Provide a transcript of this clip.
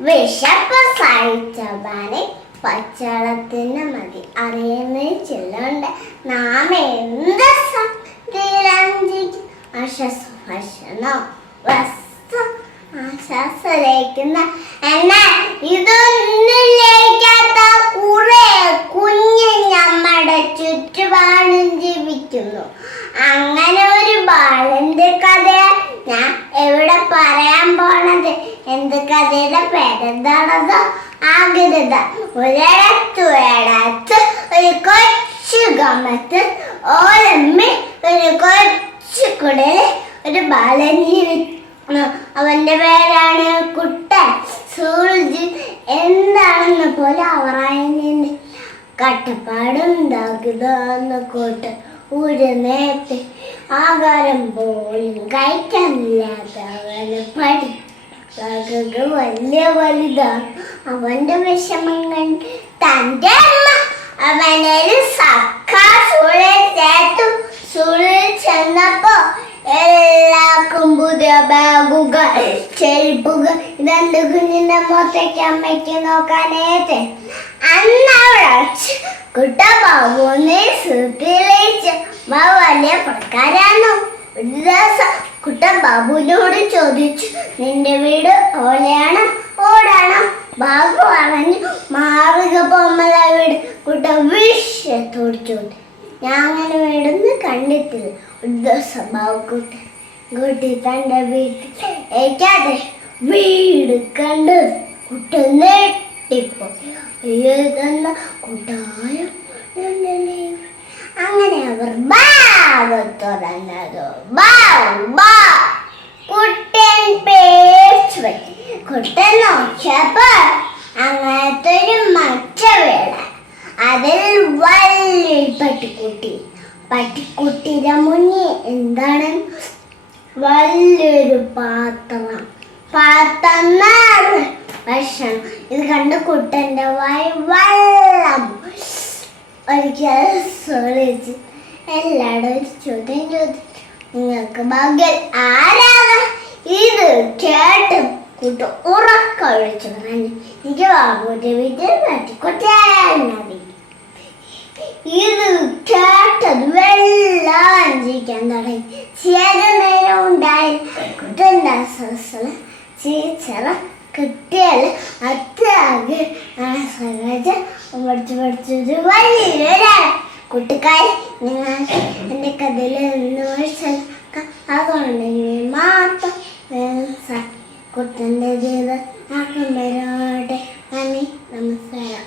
വിശപ്പ് സഹിച്ചവനെ പച്ചളത്തിന് മതി. അറിയുന്ന ചെല്ലുണ്ട് നാം എന്ത് ഭക്ഷണം വസ്ത്രം ആശ്വാസലേക്കുന്ന എന്നാൽ ഇതൊന്നിലേക്കാത്ത കുറെ കുഞ്ഞ് നമ്മുടെ ചുറ്റുപാടും ജീവിക്കുന്നു. അങ്ങനെ ഒരു ബാലന്റെ കഥ ഞാൻ എവിടെ പറയാൻ പോണത്? എന്ത് കഥയുടെ പേരെന്താണതോ ആകരുത് ഒരിടത്തു ഒരിടത്ത് ഒരു കൊച്ചു ഗമത്ത് ഓരമ്മി ഒരു കൊച്ചു കുടൽ ഒരു ബാലൻ ജീവിക്കുന്നു അവന്റെ പേരാണ് കുട്ടൻ. സൂർജ് എന്താണെന്ന് പോലെ അവറായി അവറായതിന്റെ കട്ടപ്പാടുണ്ടാകുന്ന കൂട്ട് ഒരു നേരത്തെ ആകാരം പോലും കഴിക്കാനില്ലാത്തവന് പഠി വലിയ വലുതാണ്. അവന്റെ വിഷമങ്ങൾ തന്റെ അമ്മ അവനൊരു സർക്കാർ സൂഴൽ ചേർത്തു. സൂഴൽ ചെന്നപ്പോ എല്ലാവർക്കും പുതിയ ബാഗുകൾ ചെരുപ്പുകൾ ഇതെന്ത് കുഞ്ഞിന്റെ മുഖത്തേക്ക് അമ്മയ്ക്ക് നോക്കാനേറ്റ് അന്ന് അവിടെ കുട്ടബാബുനെ സുഖിലേച്ച് വലിയ പണക്കാരാണോ ഒരു ദിവസം കുട്ടൻ ബാബുവിനോട് ചോദിച്ചു നിന്റെ വീട് ഓലയാണോ ഓടാണോ. ബാബു പറഞ്ഞു മാറുക പോമ്മല വീട്. കുട്ട വിഷയത്തോട് ചോദിച്ചു ഞാൻ അങ്ങനെ വീടൊന്നും കണ്ടിട്ടില്ല ഒരു ദിവസം ബാബു കൂട്ടി തന്റെ വീട്ടിൽ ഏക്കാതെ വീട് കണ്ടത് കുട്ടൻ നേട്ടിപ്പോ. അയ്യോ തന്ന കൂട്ടായം അങ്ങനെ അവർ ബാവ് തുറന്നതോ ബാ കുട്ടൻ കുട്ടൻ അങ്ങനത്തെ ഒരു മച്ച വേള അതിൽ വലിയ പട്ടിക്കുട്ടി പട്ടിക്കുട്ടിയുടെ മുന്നിൽ എന്താണ്? വലിയൊരു പാത്രം. പാത്രം ഭക്ഷണം. ഇത് കണ്ട് കുട്ടന്റെ വായി വെള്ളം. ഒരിക്കൽ സോളിച്ച് എല്ലാവരും ചോദ്യം ചോദിച്ചു. നിങ്ങൾക്ക് ഭാഗ്യ ആരാണ്? ഇത് കേട്ട് കൂട്ട് ഉറക്കൊഴിച്ചു പറഞ്ഞു എനിക്ക് ബാബുവിന്റെ വീട്ടിൽ പറ്റിക്കൊറ്റായി ഇത് അഞ്ചിക്കാൻ തുടങ്ങി ചില നേരം ഉണ്ടായി. കുട്ടന്റെ അസ്വസ്ഥ ടീച്ചർ കുട്ടികൾ അത്യാകെ സഹജ പഠിച്ചു പഠിച്ചൊരു വലിയൊരാൾ കുട്ടിക്കാരി നിങ്ങൾ എന്റെ കഥയിൽ അതുകൊണ്ട് മാത്രം കുട്ടന്റെ ജീവിതം. ആക്കുമ്പോഴോട്ടെ നന്ദി നമസ്കാരം.